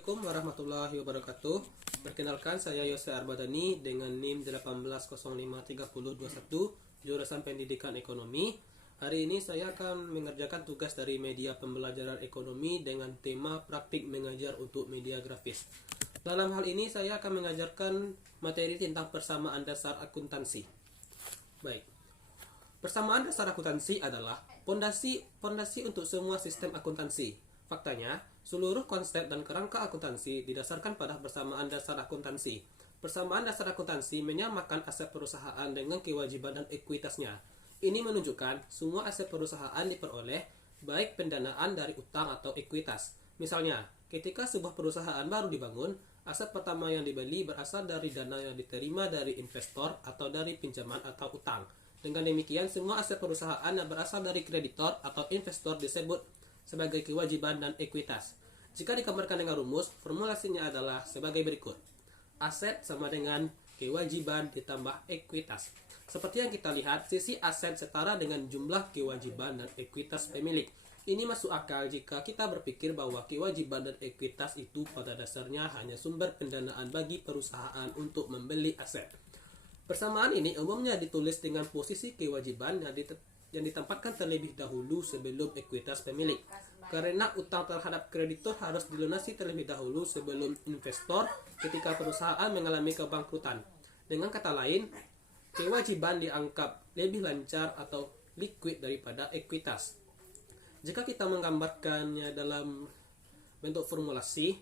Assalamualaikum warahmatullahi wabarakatuh. Perkenalkan, saya Yose Arbadani dengan NIM 18053021, jurusan Pendidikan Ekonomi. Hari ini saya akan mengerjakan tugas dari media pembelajaran ekonomi dengan tema praktik mengajar untuk media grafis. Dalam hal ini saya akan mengajarkan materi tentang persamaan dasar akuntansi. Baik. Persamaan dasar akuntansi adalah pondasi untuk semua sistem akuntansi. Faktanya, seluruh konsep dan kerangka akuntansi didasarkan pada persamaan dasar akuntansi. Persamaan dasar akuntansi menyamakan aset perusahaan dengan kewajiban dan ekuitasnya. Ini menunjukkan semua aset perusahaan diperoleh baik pendanaan dari utang atau ekuitas. Misalnya, ketika sebuah perusahaan baru dibangun, aset pertama yang dibeli berasal dari dana yang diterima dari investor atau dari pinjaman atau utang. Dengan demikian, semua aset perusahaan yang berasal dari kreditor atau investor disebut sebagai kewajiban dan ekuitas. Jika digambarkan dengan rumus, formulasinya adalah sebagai berikut. Aset sama dengan kewajiban ditambah ekuitas. Seperti yang kita lihat, sisi aset setara dengan jumlah kewajiban dan ekuitas pemilik. Ini masuk akal jika kita berpikir bahwa kewajiban dan ekuitas itu pada dasarnya hanya sumber pendanaan bagi perusahaan untuk membeli aset. Persamaan ini umumnya ditulis dengan posisi kewajiban yang ditempatkan terlebih dahulu sebelum ekuitas pemilik. Karena utang terhadap kreditor harus dilunasi terlebih dahulu sebelum investor ketika perusahaan mengalami kebangkrutan. Dengan kata lain, kewajiban dianggap lebih lancar atau liquid daripada ekuitas. Jika kita menggambarkannya dalam bentuk formulasi,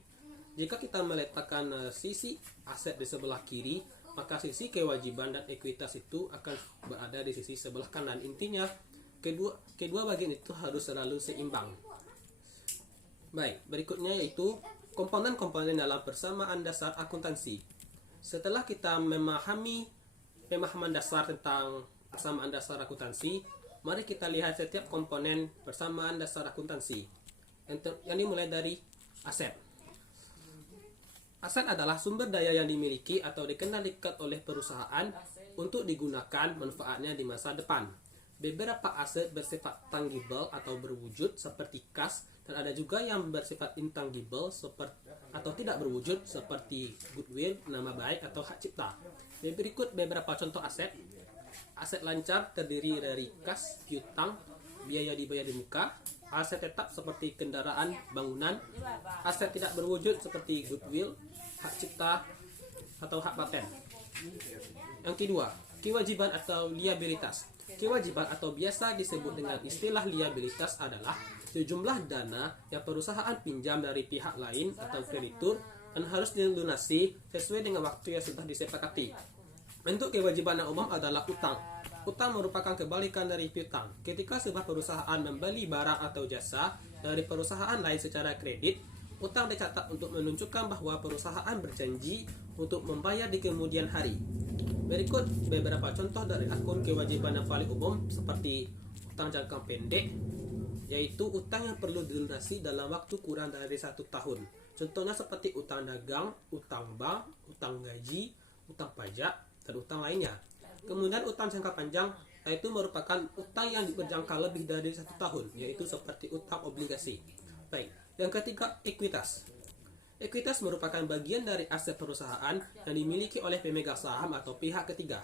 jika kita meletakkan sisi aset di sebelah kiri, maka sisi kewajiban dan ekuitas itu akan berada di sisi sebelah kanan. Intinya, kedua bagian itu harus selalu seimbang. Baik, berikutnya yaitu komponen-komponen dalam persamaan dasar akuntansi. Setelah kita memahami pemahaman dasar tentang persamaan dasar akuntansi, mari kita lihat setiap komponen persamaan dasar akuntansi. Yang dimulai dari aset. Aset adalah sumber daya yang dimiliki atau dikendalikan oleh perusahaan untuk digunakan manfaatnya di masa depan. Beberapa aset bersifat tangible atau berwujud seperti kas, dan ada juga yang bersifat intangible atau tidak berwujud seperti goodwill, nama baik, atau hak cipta. Berikut beberapa contoh aset. Aset lancar terdiri dari kas, piutang, biaya dibayar di muka. Aset tetap seperti kendaraan, bangunan. Aset tidak berwujud seperti goodwill, hak cipta, atau hak paten. Yang kedua, kewajiban atau liabilitas. Kewajiban atau biasa disebut dengan istilah liabilitas adalah sejumlah dana yang perusahaan pinjam dari pihak lain atau kreditur dan harus dilunasi sesuai dengan waktu yang sudah disepakati. Bentuk kewajiban yang umum adalah utang. Utang merupakan kebalikan dari piutang. Ketika sebuah perusahaan membeli barang atau jasa dari perusahaan lain secara kredit, utang dicatat untuk menunjukkan bahwa perusahaan berjanji untuk membayar di kemudian hari. Berikut beberapa contoh dari akun kewajiban yang paling umum seperti utang jangka pendek, yaitu utang yang perlu dilunasi dalam waktu kurang dari 1 tahun. Contohnya seperti utang dagang, utang bank, utang gaji, utang pajak, dan utang lainnya. Kemudian utang jangka panjang, yaitu merupakan utang yang berjangka lebih dari 1 tahun, yaitu seperti utang obligasi. Baik, yang ketiga, ekuitas. Ekuitas merupakan bagian dari aset perusahaan yang dimiliki oleh pemegang saham atau pihak ketiga.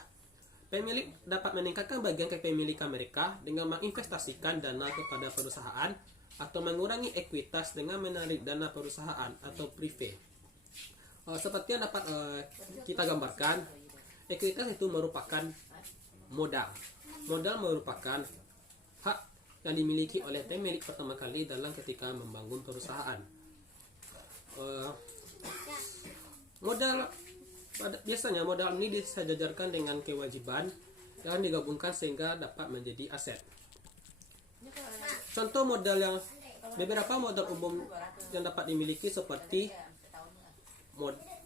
Pemilik dapat meningkatkan bagian kepemilikan mereka dengan menginvestasikan dana kepada perusahaan atau mengurangi ekuitas dengan menarik dana perusahaan atau prive. Seperti yang dapat kita gambarkan, ekuitas itu merupakan modal. Modal merupakan hak yang dimiliki oleh pemilik pertama kali dalam ketika membangun perusahaan. Biasanya modal ini disejajarkan dengan kewajiban dan digabungkan sehingga dapat menjadi aset. Contoh beberapa modal umum yang dapat dimiliki seperti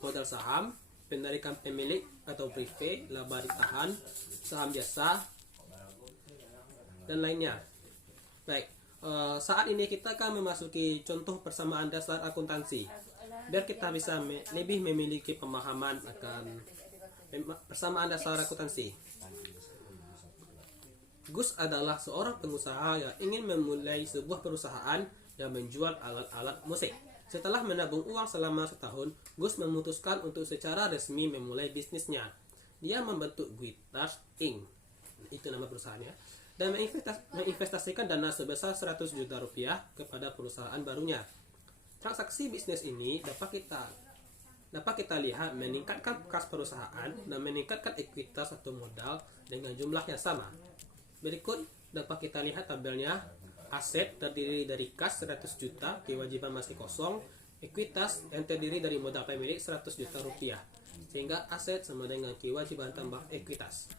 modal saham, penarikan pemilik atau prive, laba ditahan, saham biasa, dan lainnya. Baik, saat ini kita akan memasuki contoh persamaan dasar akuntansi, biar kita bisa lebih memiliki pemahaman akan persamaan dasar akuntansi. Gus adalah seorang pengusaha yang ingin memulai sebuah perusahaan yang menjual alat-alat musik. Setelah menabung uang selama setahun, Gus memutuskan untuk secara resmi memulai bisnisnya. Dia membentuk Guitars Inc. Itu nama perusahaannya. Dan menginvestasikan dana sebesar 100 juta rupiah kepada perusahaan barunya. Transaksi bisnis ini dapat kita lihat meningkatkan kas perusahaan dan meningkatkan ekuitas atau modal dengan jumlah yang sama. Berikut dapat kita lihat tabelnya. Aset terdiri dari kas 100 juta, kewajiban masih kosong, ekuitas yang terdiri dari modal pemilik 100 juta rupiah. Sehingga aset sama dengan kewajiban tambah ekuitas.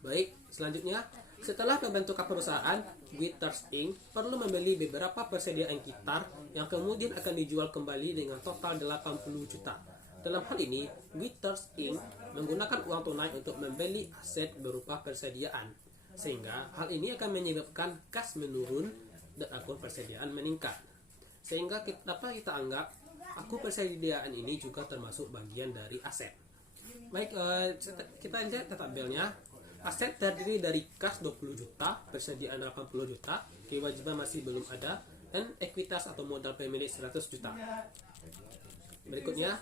Baik, selanjutnya, setelah pembentukan perusahaan, Guitars Inc. perlu membeli beberapa persediaan gitar yang kemudian akan dijual kembali dengan total 80 juta. Dalam hal ini, Guitars Inc. menggunakan uang tunai untuk membeli aset berupa persediaan. Sehingga hal ini akan menyebabkan kas menurun dan akun persediaan meningkat. Sehingga dapat kita anggap akun persediaan ini juga termasuk bagian dari aset. Baik, kita lihat ke tabelnya. Aset terdiri dari kas 20 juta, persediaan 80 juta, kewajiban masih belum ada, dan ekuitas atau modal pemilik 100 juta. Berikutnya,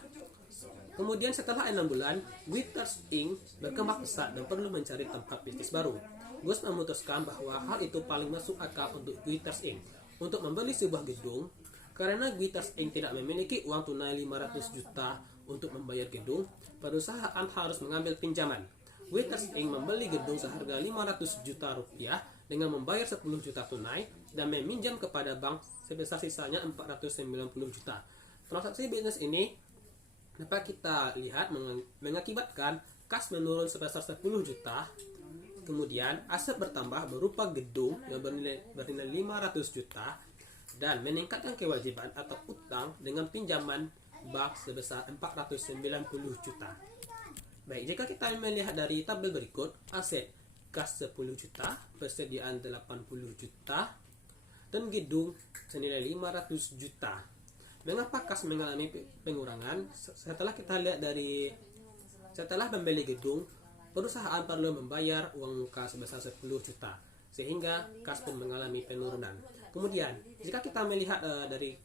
kemudian setelah 6 bulan, Guitars Inc. berkembang pesat dan perlu mencari tempat bisnis baru. Gus memutuskan bahwa hal itu paling masuk akal untuk Guitars Inc. untuk membeli sebuah gedung. Karena Guitars Inc. tidak memiliki uang tunai 500 juta untuk membayar gedung, perusahaan harus mengambil pinjaman. Guitars Inc. membeli gedung seharga 500 juta rupiah dengan membayar 10 juta tunai dan meminjam kepada bank sebesar sisanya 490 juta. Transaksi bisnis ini dapat kita lihat mengakibatkan kas menurun sebesar 10 juta. Kemudian aset bertambah berupa gedung yang bernilai 500 juta dan meningkatkan kewajiban atau utang dengan pinjaman bank sebesar 490 juta. Baik, jika kita melihat dari tabel berikut, aset kas 10 juta, persediaan 80 juta, dan gedung senilai 500 juta. Mengapa kas mengalami pengurangan? Setelah membeli gedung, perusahaan perlu membayar uang muka sebesar 10 juta, sehingga kas pun mengalami penurunan. Kemudian, jika kita melihat dari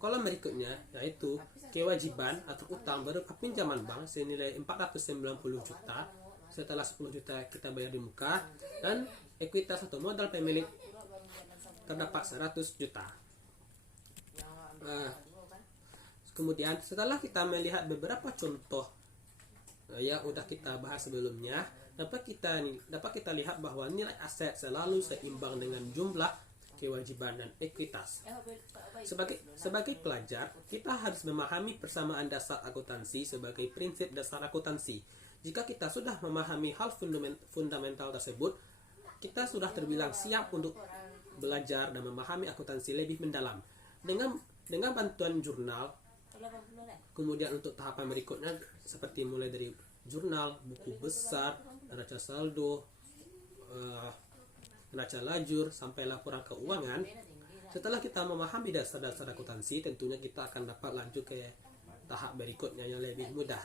kolom berikutnya, yaitu kewajiban atau utang berupa pinjaman bank senilai 490 juta, setelah 10 juta kita bayar di muka, dan ekuitas atau modal pemilik terdapat 100 juta. Kemudian, setelah kita melihat beberapa contoh yang sudah kita bahas sebelumnya, dapat kita lihat bahwa nilai aset selalu seimbang dengan jumlah kewajiban dan ekuitas. Sebagai pelajar, kita harus memahami persamaan dasar akuntansi sebagai prinsip dasar akuntansi. Jika kita sudah memahami hal fundamental tersebut, kita sudah terbilang siap untuk belajar dan memahami akuntansi lebih mendalam. Dengan bantuan jurnal, kemudian untuk tahapan berikutnya seperti mulai dari jurnal, buku besar, neraca saldo, neraca lajur, sampai laporan keuangan. Setelah kita memahami dasar-dasar akuntansi, tentunya kita akan dapat lanjut ke tahap berikutnya yang lebih mudah.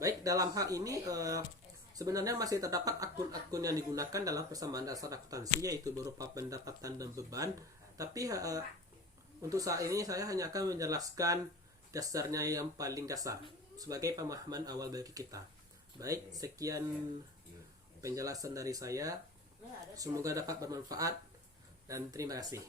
Baik, dalam hal ini sebenarnya masih terdapat akun-akun yang digunakan dalam persamaan dasar akuntansi, yaitu berupa pendapatan dan beban. Tapi untuk saat ini saya hanya akan menjelaskan dasarnya yang paling dasar sebagai pemahaman awal bagi kita. Baik, sekian penjelasan dari saya. Semoga dapat bermanfaat dan terima kasih.